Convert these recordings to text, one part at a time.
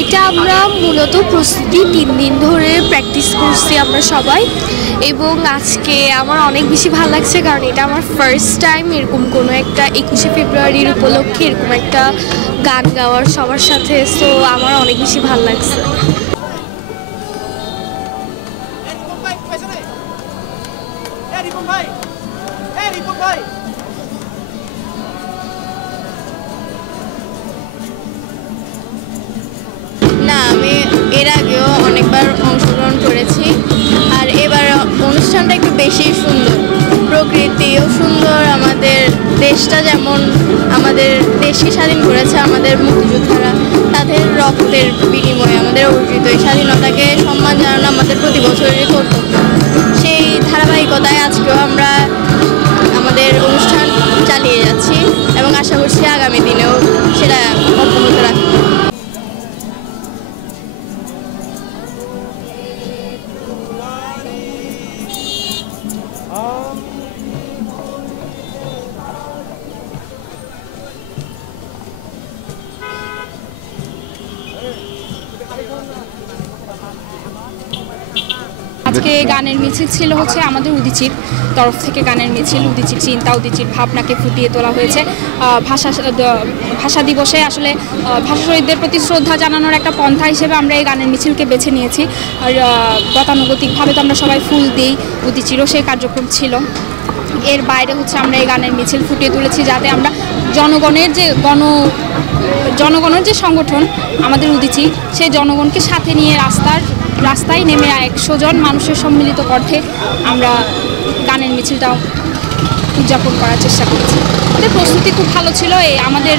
এটা আমরা মূলত প্রস্তুতি 3 দিন ধরে প্র্যাকটিস করছি আমরা সবাই, এবং আজকে আমার অনেক বেশি ভালো লাগছে কারণ এটা আমার ফার্স্ট টাইম এরকম কোনো একটা 21শে ফেব্রুয়ারির উপলক্ষে এরকম একটা গান গাওয়ার সবার সাথে। সো আমার অনেক বেশি ভালো লাগছে। না, আমি এর আগেও অনেকবার অংশগ্রহণ করেছি, আর এবার অনুষ্ঠানটা একটু বেশি সুন্দর, প্রকৃতিও সুন্দর। আমাদের দেশটা যেমন আমাদের দেশকে স্বাধীন করেছে আমাদের মুক্তিযোদ্ধারা, তাদের রক্তের বিনিময়ে আমাদের অর্জিত এই স্বাধীনতাকে সম্মান জানানো আমাদের প্রতি বছরেরই কর্তব্য। সেই ধারাবাহিকতায় আজকেও আমরা আমাদের অনুষ্ঠান চালিয়ে যাচ্ছি এবং আশা করছি আগামী দিনেও সেটা অব্যাহত রাখবো। আজকে গানের মিছিল ছিল হচ্ছে আমাদের উদীচীর তরফ থেকে গানের মিছিল, উদীচীর চিন্তা, উদীচীর ভাবনাকে ফুটিয়ে তোলা হয়েছে। ভাষা দিবসে আসলে ভাষা শহীদদের প্রতি শ্রদ্ধা জানানোর একটা পন্থা হিসেবে আমরা এই গানের মিছিলকে বেছে নিয়েছি। আর গতানুগতিকভাবে তো আমরা সবাই ফুল দিই, উদীচীরও সেই কার্যক্রম ছিল। এর বাইরে হচ্ছে আমরা এই গানের মিছিল ফুটিয়ে তুলেছি যাতে আমরা জনগণের যে সংগঠন আমাদের উদীচী, সেই জনগণকে সাথে নিয়ে রাস্তায় নেমে 100 জন মানুষের সম্মিলিত কণ্ঠে আমরা গানের মিছিলটাও উদযাপন করার চেষ্টা করেছি। আমাদের প্রস্তুতি খুব ভালো ছিল। আমাদের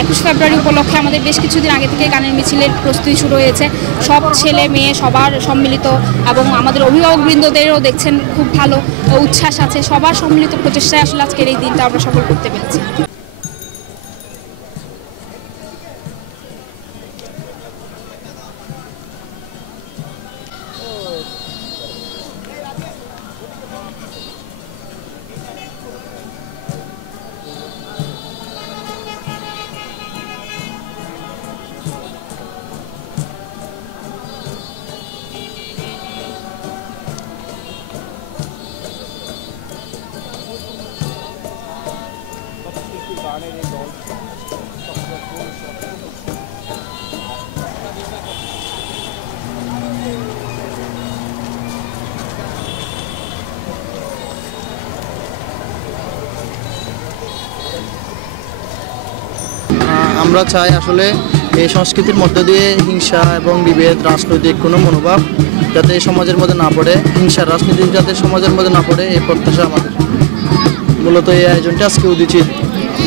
21 ফেব্রুয়ারি উপলক্ষে আমাদের বেশ কিছুদিন আগে থেকে গানের মিছিলের প্রস্তুতি শুরু হয়েছে। সব ছেলে মেয়ে সবার সম্মিলিত, এবং আমাদের অভিভাবকবৃন্দদেরও দেখছেন খুব ভালো উচ্ছ্বাস আছে। সবার সম্মিলিত প্রচেষ্টায় আসলে আজকের এই দিনটা আমরা সফল করতে পেরেছি। আমরা চাই আসলে এই সংস্কৃতির মধ্য দিয়ে হিংসা এবং বিভেদ, রাজনৈতিক কোনো মনোভাব যাতে সমাজের মধ্যে না পড়ে, হিংসা রাজনীতি যাতে সমাজের মধ্যে না পড়ে, এই প্রত্যাশা আমাদের। মূলত এই আয়োজনটি আজকে উদীচীর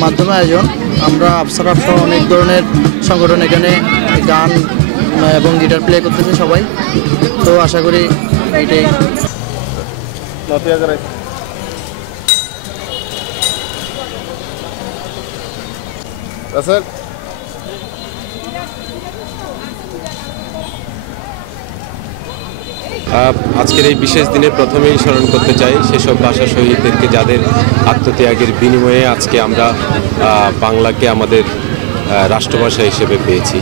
মাধ্যমে আয়োজন। আমরা আফসার সহ অনেক ধরনের সংগঠন এখানে গান এবং গিটার প্লে করতেছে সবাই। তো আশা করি এইটাই। আজকের এই বিশেষ দিনে প্রথমেই স্মরণ করতে চাই সেসব ভাষা শহীদদেরকে যাদের আত্মত্যাগের বিনিময়ে আজকে আমরা বাংলাকে আমাদের রাষ্ট্রভাষা হিসেবে পেয়েছি।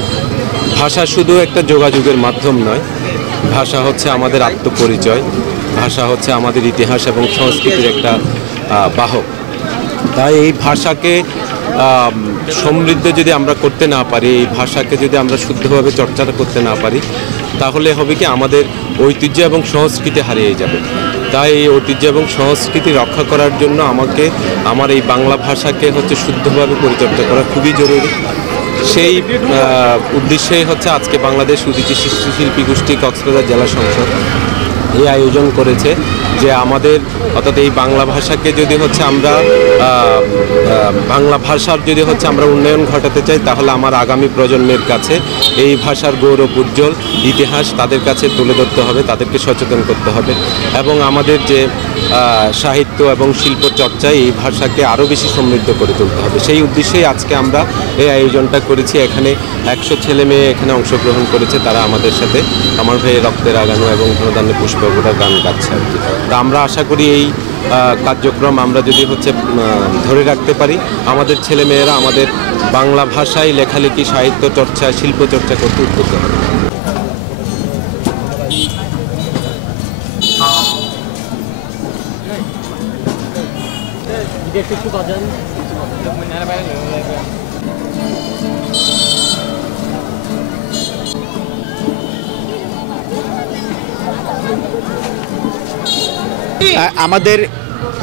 ভাষা শুধু একটা যোগাযোগের মাধ্যম নয়, ভাষা হচ্ছে আমাদের আত্মপরিচয়, ভাষা হচ্ছে আমাদের ইতিহাস এবং সংস্কৃতির একটা বাহক। তাই এই ভাষাকে সমৃদ্ধ যদি আমরা করতে না পারি, এই ভাষাকে যদি আমরা শুদ্ধভাবে চর্চা করতে না পারি, তাহলে হবে কি আমাদের ঐতিহ্য এবং সংস্কৃতি হারিয়ে যাবে। তাই এই ঐতিহ্য এবং সংস্কৃতি রক্ষা করার জন্য আমাকে আমার এই বাংলা ভাষাকে হচ্ছে শুদ্ধভাবে পরিচর্যা করা খুবই জরুরি। সেই উদ্দেশ্যেই হচ্ছে আজকে বাংলাদেশ উদীচী শিল্পী গোষ্ঠী কক্সবাজার জেলা সংসদ এই আয়োজন করেছে যে আমাদের অর্থাৎ এই বাংলা ভাষাকে যদি হচ্ছে আমরা বাংলা ভাষার যদি হচ্ছে আমরা উন্নয়ন ঘটাতে চাই, তাহলে আমার আগামী প্রজন্মের কাছে এই ভাষার গৌরব উজ্জ্বল ইতিহাস তাদের কাছে তুলে ধরতে হবে, তাদেরকে সচেতন করতে হবে এবং আমাদের যে সাহিত্য এবং শিল্প চর্চায় এই ভাষাকে আরও বেশি সমৃদ্ধ করে তুলতে হবে। সেই উদ্দেশ্যেই আজকে আমরা এই আয়োজনটা করেছি। এখানে 100 ছেলে মেয়ে এখানে অংশগ্রহণ করেছে, তারা আমাদের সাথে আমার ভাইয়ের রক্তের আগানো এবং ধনধান্যে পুষ্পগুড়া গান গাচ্ছে আর কি। তা আমরা আশা করি এই কার্যক্রম আমরা যদি হচ্ছে ধরে রাখতে পারি, আমাদের ছেলেমেয়েরা আমাদের বাংলা ভাষায় লেখালেখি, সাহিত্য চর্চা, শিল্প চর্চা করতে উদ্বুদ্ধ হবে।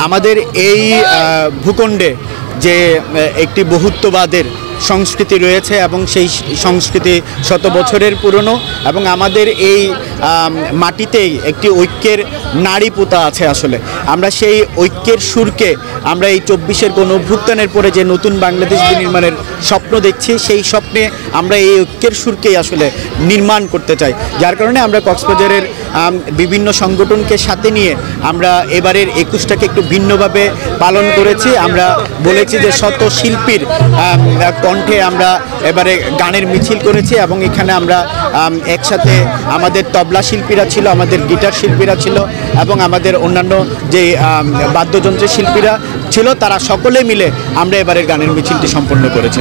আমাদের এই ভূখণ্ডে যে একটি বহুত্ববাদের সংস্কৃতি রয়েছে এবং সেই সংস্কৃতি শত বছরের পুরনো এবং আমাদের এই মাটিতেই একটি ঐক্যের নাড়ি পোতা আছে। আসলে আমরা সেই ঐক্যের সুরকে আমরা এই 24-এর গণঅভ্যুত্থানের পরে যে নতুন বাংলাদেশ বিনির্মাণের স্বপ্ন দেখছি, সেই স্বপ্নে আমরা এই ঐক্যের সুরকেই আসলে নির্মাণ করতে চাই। যার কারণে আমরা কক্সবাজারের বিভিন্ন সংগঠনকে সাথে নিয়ে আমরা এবারের 21টাকে একটু ভিন্নভাবে পালন করেছি। আমরা বলেছি যে শত শিল্পীর কণ্ঠে আমরা এবারে গানের মিছিল করেছি এবং এখানে আমরা একসাথে আমাদের তবলা শিল্পীরা ছিল, আমাদের গিটার শিল্পীরা ছিল এবং আমাদের অন্যান্য যে বাদ্যযন্ত্রের শিল্পীরা ছিল, তারা সকলে মিলে আমরা এবারের গানের মিছিলটি সম্পন্ন করেছি।